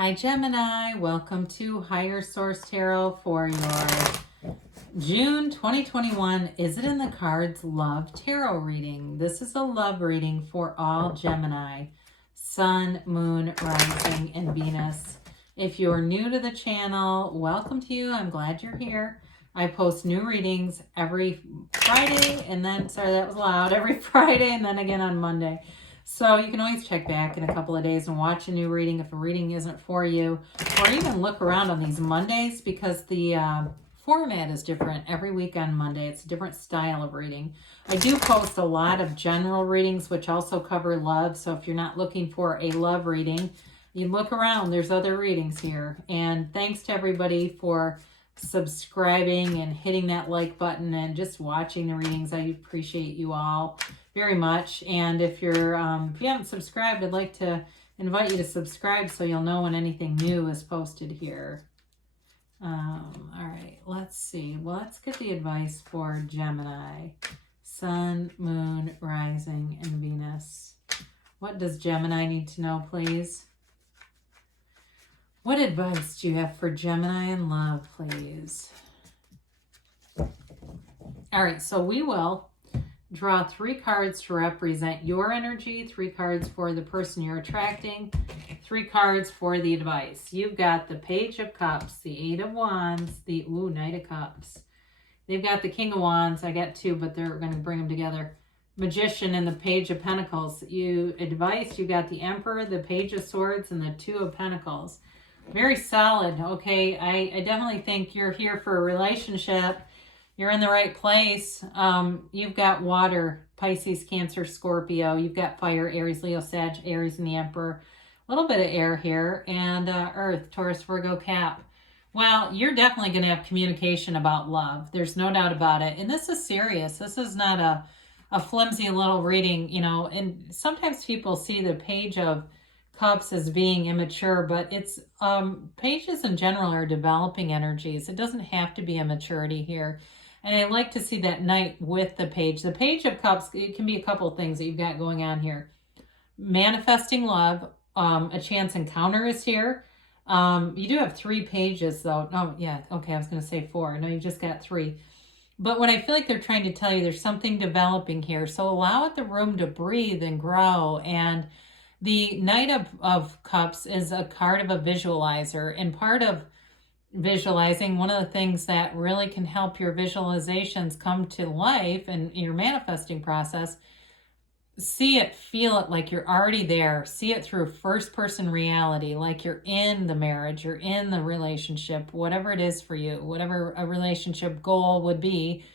Hi Gemini, welcome to Higher Source Tarot for your June 2021 Is It in the Cards Love Tarot reading. This is a love reading for all Gemini, Sun, Moon, Rising, and Venus. If you're new to the channel, welcome to you. I'm glad you're here. I post new readings every Friday and then, sorry that was loud, every Friday and then again on Monday. So you can always check back in a couple of days and watch a new reading if a reading isn't for you, or even look around on these Mondays because the format is different every week on Monday. It's a different style of reading. I do post a lot of general readings which also cover love, so if you're not looking for a love reading, you look around, there's other readings here. And thanks to everybody for subscribing and hitting that like button and just watching the readings. I appreciate you all very much. And if you're if you haven't subscribed, I'd like to invite you to subscribe so you'll know when anything new is posted here. All right, let's see. Well, let's get the advice for Gemini, Sun, Moon, Rising, and Venus. What does Gemini need to know, please? What advice do you have for Gemini in love, please? All right, so we will draw 3 cards to represent your energy, 3 cards for the person you're attracting, 3 cards for the advice. You've got the Page of Cups, the 8 of Wands, the Knight of Cups. They've got the King of Wands. I got 2, but they're going to bring them together. Magician and the Page of Pentacles. You got the Emperor, the Page of Swords, and the 2 of Pentacles. Very solid. Okay, I definitely think you're here for a relationship. You're in the right place. You've got water, Pisces, Cancer, Scorpio. You've got fire, Aries, Leo, Sag, Aries, and the Emperor. A little bit of air here. And Earth, Taurus, Virgo, Cap. Well, you're definitely going to have communication about love. There's no doubt about it. And this is serious. This is not a flimsy little reading, you know. And sometimes people see the Page of Cups as being immature, but it's pages in general are developing energies. It doesn't have to be a maturity here. And I like to see that Knight with the Page. The Page of Cups, it can be a couple of things that you've got going on here. Manifesting love, a chance encounter is here. You do have 3 pages though. Oh yeah, okay, I was going to say 4. No, you just got 3. But what I feel like they're trying to tell you, there's something developing here. So allow it the room to breathe and grow. And the Knight of Cups is a card of a visualizer, and part of visualizing, one of the things that really can help your visualizations come to life and your manifesting process, see it, feel it like you're already there. See it through first-person reality, like you're in the marriage, you're in the relationship, whatever it is for you, whatever a relationship goal would be.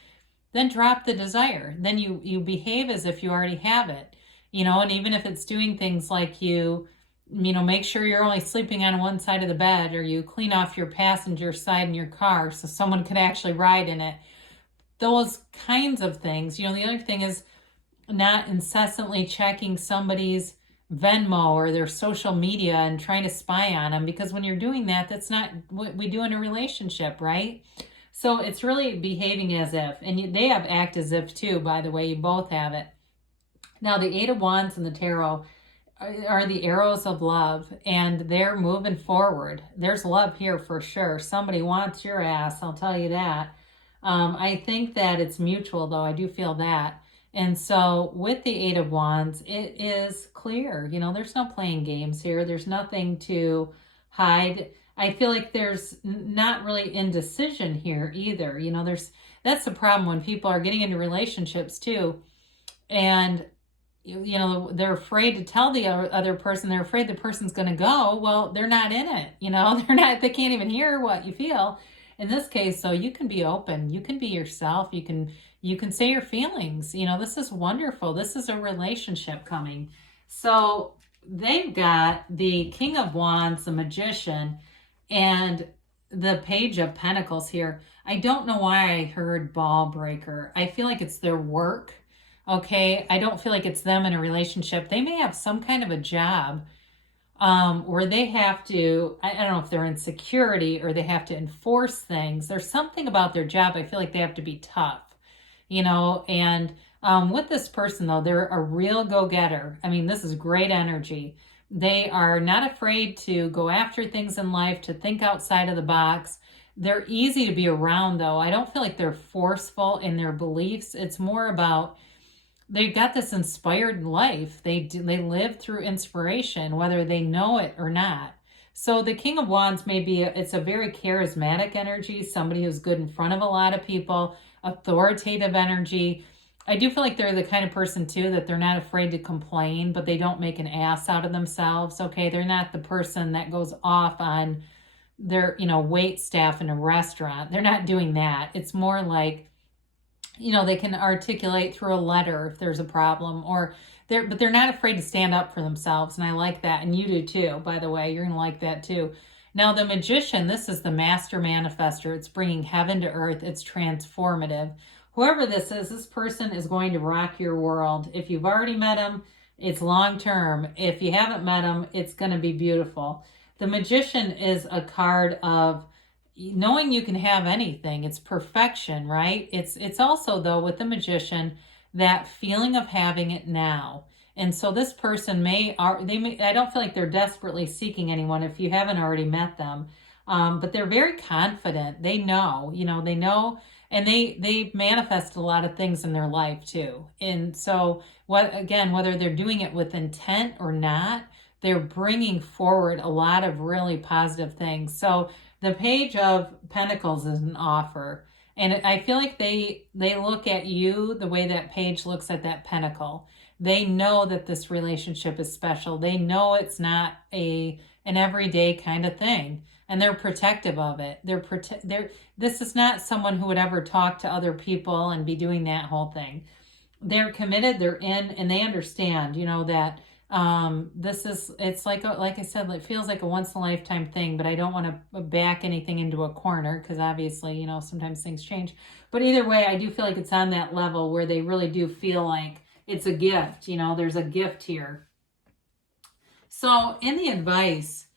Then drop the desire. Then you behave as if you already have it. You know, and even if it's doing things like you know, make sure you're only sleeping on one side of the bed, or you clean off your passenger side in your car so someone could actually ride in it. Those kinds of things. You know, the other thing is not incessantly checking somebody's Venmo or their social media and trying to spy on them, because when you're doing that, that's not what we do in a relationship, right? So it's really behaving as if, and they have act as if too, by the way, you both have it. Now, the 8 of Wands and the Tarot are the arrows of love, and they're moving forward. There's love here for sure. Somebody wants your ass, I'll tell you that. I think that it's mutual, though. I do feel that. And so with the 8 of Wands, it is clear. You know, there's no playing games here. There's nothing to hide. I feel like there's not really indecision here either. You know, that's the problem when people are getting into relationships too. And you know, they're afraid to tell the other person. They're afraid the person's going to go. Well, they're not in it. You know, they can't even hear what you feel. In this case, so you can be open. You can be yourself. You can say your feelings. You know, this is wonderful. This is a relationship coming. So they've got the King of Wands, the Magician, and the Page of Pentacles here. I don't know why I heard ball breaker. I feel like it's their work. Okay, I don't feel like it's them in a relationship. They may have some kind of a job where they have to, I don't know if they're in security or they have to enforce things. There's something about their job. I feel like they have to be tough, you know. And with this person, though, they're a real go-getter. I mean, this is great energy. They are not afraid to go after things in life, to think outside of the box. They're easy to be around, though. I don't feel like they're forceful in their beliefs. It's more about they've got this inspired life. They live through inspiration, whether they know it or not. So the King of Wands may be, it's a very charismatic energy, somebody who's good in front of a lot of people, authoritative energy. I do feel like they're the kind of person too that they're not afraid to complain, but they don't make an ass out of themselves. Okay, they're not the person that goes off on their, wait staff in a restaurant. They're not doing that. It's more like, they can articulate through a letter if there's a problem, but they're not afraid to stand up for themselves. And I like that. And you do too, by the way. You're going to like that too. Now, the Magician, this is the master manifester. It's bringing heaven to earth. It's transformative. Whoever this is, this person is going to rock your world. If you've already met him, it's long term. If you haven't met him, it's going to be beautiful. The Magician is a card of knowing you can have anything. It's perfection, right? It's also, though, with the Magician, that feeling of having it now. And so this person I don't feel like they're desperately seeking anyone if you haven't already met them. But they're very confident. They know, and they manifest a lot of things in their life too. And so whether they're doing it with intent or not, they're bringing forward a lot of really positive things. So the Page of Pentacles is an offer. And I feel like they look at you the way that page looks at that pentacle. They know that this relationship is special. They know it's not an everyday kind of thing. And they're protective of it. This is not someone who would ever talk to other people and be doing that whole thing. They're committed, they're in, and they understand, that it's like I said, it feels like a once in a lifetime thing, but I don't want to back anything into a corner because obviously, sometimes things change. But either way, I do feel like it's on that level where they really do feel like it's a gift, there's a gift here. So in the advice,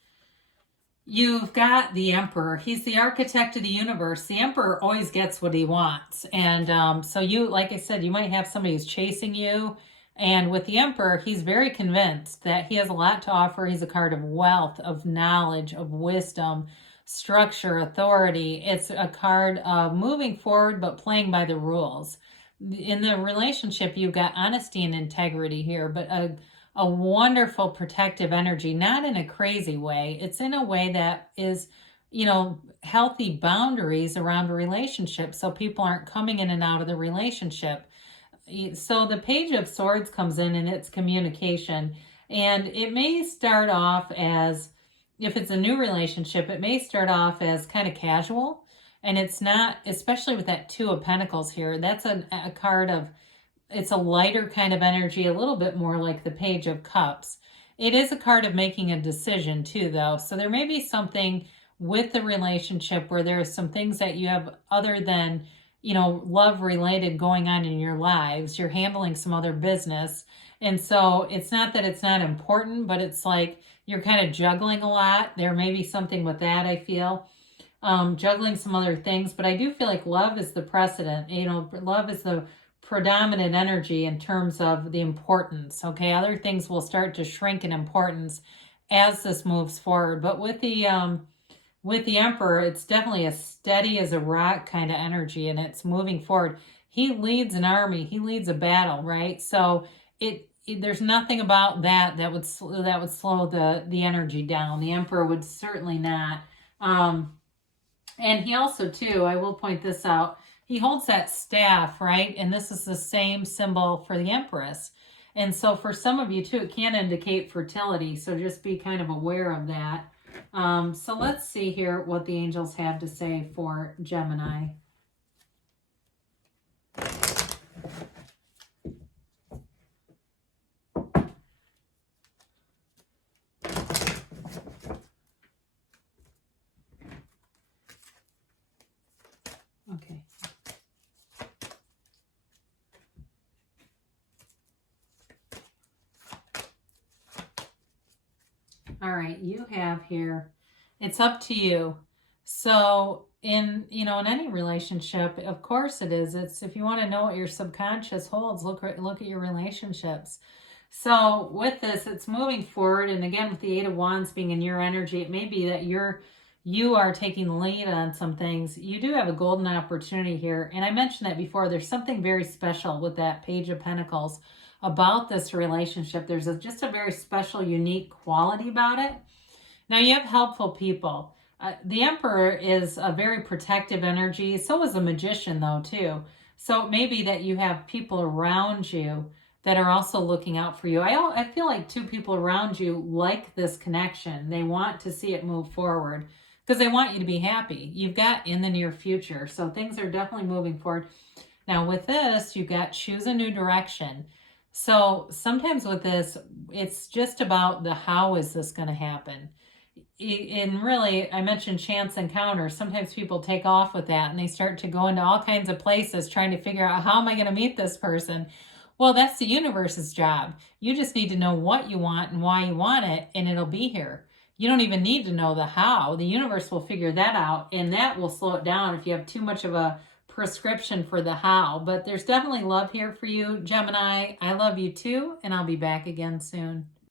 you've got the Emperor. He's the architect of the universe. The Emperor always gets what he wants. And so like I said, you might have somebody who's chasing you. And with the Emperor, he's very convinced that he has a lot to offer. He's a card of wealth, of knowledge, of wisdom, structure, authority. It's a card of moving forward, but playing by the rules. In the relationship, you've got honesty and integrity here, but a wonderful protective energy, not in a crazy way. It's in a way that is, healthy boundaries around a relationship so people aren't coming in and out of the relationship. So the Page of Swords comes in and it's communication. And it may start off as, if it's a new relationship, it may start off as kind of casual. And it's not, especially with that Two of Pentacles here, that's a card of, it's a lighter kind of energy, a little bit more like the Page of Cups. It is a card of making a decision too, though. So there may be something with the relationship where there are some things that you have other than, love related going on in your lives. You're handling some other business. And so it's not that it's not important, but it's like you're kind of juggling a lot. There may be something with that, I feel. Juggling some other things. But I do feel like love is the precedent. Love is the predominant energy in terms of the importance. Okay, other things will start to shrink in importance as this moves forward. But with the Emperor, it's definitely a steady as a rock kind of energy, and it's moving forward. He leads an army. He leads a battle, right? So there's nothing about that would slow the energy down. The Emperor would certainly not. And he also, too, I will point this out, he holds that staff, right? And this is the same symbol for the Empress. And so for some of you, too, it can indicate fertility. So just be kind of aware of that. So let's see here what the angels have to say for Gemini. Okay. All right, you have here, it's up to you. So in any relationship, of course it is. It's, if you want to know what your subconscious holds, look at your relationships. So with this, it's moving forward. And again, with the Eight of Wands being in your energy, it may be that you are taking the lead on some things. You do have a golden opportunity here. And I mentioned that before. There's something very special with that Page of Pentacles about this relationship. There's just a very special, unique quality about it. Now you have helpful people. The Emperor is a very protective energy. So is a Magician though too. So it may be that you have people around you that are also looking out for you. I feel like two people around you like this connection. They want to see it move forward because they want you to be happy. You've got in the near future. So things are definitely moving forward. Now with this, you've got choose a new direction. So sometimes with this, it's just about the how is this going to happen. And really, I mentioned chance encounters. Sometimes people take off with that and they start to go into all kinds of places trying to figure out how am I going to meet this person. Well, that's the universe's job. You just need to know what you want and why you want it, and it'll be here. You don't even need to know the how. The universe will figure that out, and that will slow it down if you have too much of a prescription for the how. But there's definitely love here for you, Gemini. I love you too, and I'll be back again soon.